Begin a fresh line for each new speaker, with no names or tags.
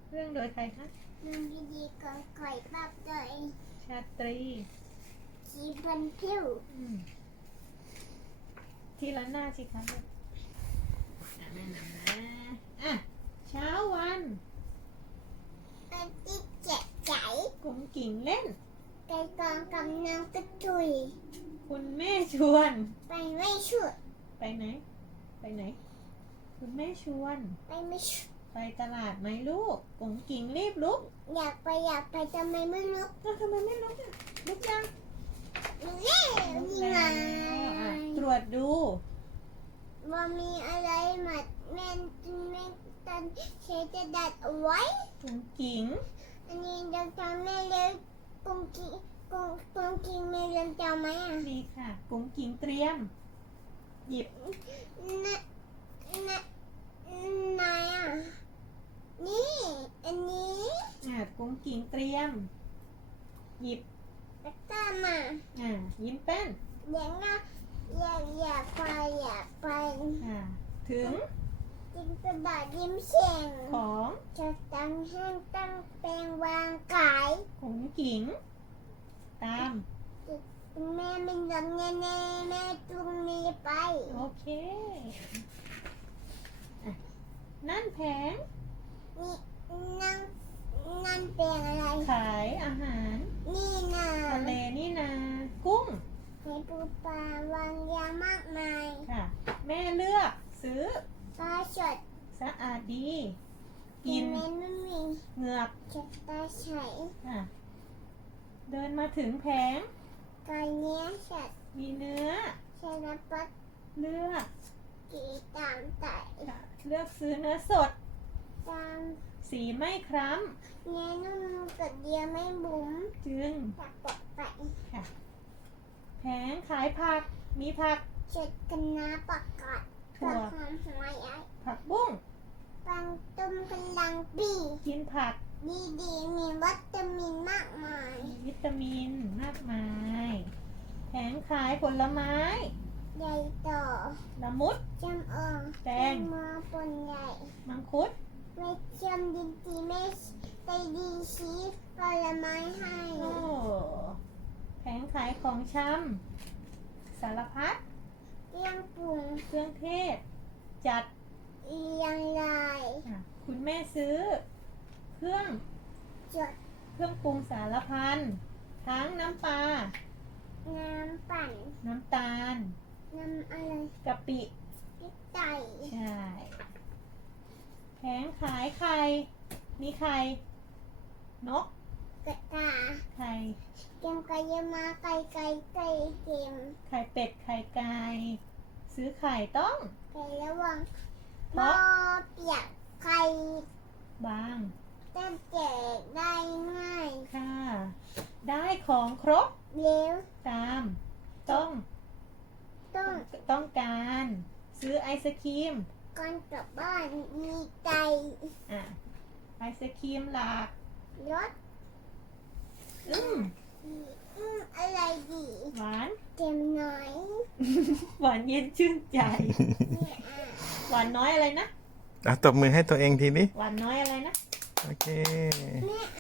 เรื่องโดยใครคะ
นางดีๆก็คอยปรับโดย
ชาตรี
ชีบันพิว
ทีละหน้าสิคะลูกแม่นำนะเช้าวัน
อันที่เจ็บใจ
กุ้งกิ่งเล่น
ไก่กองกำนังกระตุย
คุณแม่ชวน
ไปไม่ชุด
ไปไหน ไปไหน คุณแม่ชวน
ไปไม่ชุด
ไปตลาดไหมลูกกุ้งกิ่งรีบลุก
อยากไปทำไมไม่ลุก
ทำไมไม่ลุกลุกยัง
เย้นี่ไง
ตรวจดู
ว่ามีอะไรมาแม่ตันใช้จะดัดเอาไว้
กุ้งกิ่ง
อันนี้เราทำไม่เร็วกุ้งกินมีเรื่องจำไหม
มีค่ะกุ้งกิ่งเตรียม หยิบ
นายนี่อันนี้
กุ้งกิ่งเตรียม หยิบ
แล้วก็มา
ยิ้มแป้น
อย่างน่ะอยากไป
ถึง
จิงกระดาษยิ้มเสียง
ของ
จะตั้งแห้งตั้งแปลงวางขาย
กุ้งกิ่งตาม
แม่ไม่ยอมแน่แม่จุงมีไป
โอเคนั่นแผง
นี่นั่นเป็นอะไร
ขายอาหาร
นี่นะ
ทะเลนี่นากุ้ง
ให้ปูปลาวางยามากมาย
ค่ะแม่เลือกซื้อ
ปลาสด
สะอาดดีกิน
ไม่มี
เหงือก
จะตาใส
เดินมาถึงแผง
ไก่เนื้อสัตว์
มีเนื้อ
ใช้น้ำปัด
เลือก
กี่ตามไต่
เลือกซื้อเนื้อสด
ตาม
สีไม่คล้
ำเนื้อนุ่มกระเดียวไม่บุ๋ม
จึง
ตักปกไป
ค่ะแผงขายผักมีผัก
เช็ดกันน้าประกาศ
ถั่ว
หอมหอย
ผักบุ้ง
ปังต้มกำลังปี
กินผัก
ดีมีวิตามินมากมาย
มีวิตามินมากมายแผงขายผลไม้
ใหญ่โต
ละมุด
จำ
แตง
มาปนใหญ่
มังคุด
ไม่จำดีแม่ใจดีชี้ผลไม้ให้
แผงขายของชำสารพัด
เครื่องปรุง
เครื่องเทศจัด
เรียงราย
คุณแม่ซื้อเครื่องปรุงสารพันทั้งน้ำปลา
น้ำปั่น
น้ำตาล
น้ำอะไร
กะปิ
พริกไทย
ใช่แผงขายไข่มีไข่นก
กระตา
ไข่
เกมไก่เยมาไก่เกม
ไข่เป็ดไข่ไก่ซื้อไข่ต้อง
ไก่ระวังหม้อเปียกไข่
บาง
แต่แจกได้ง่าย
ค่ะได้ของครบ
เร็ว
ตามต้องการซื้อไอศครีม
ก่อนกลับบ้านมีใจ
ไอศครีมหลาก
รสอะไรดี
หวาน
เค็มน้อย
หวานเย็นชื่นใจหวานน้อยอะไรนะ
ตบมือให้ตัวเองทีนี้
หวานน้อยอะไรนะ
โอเค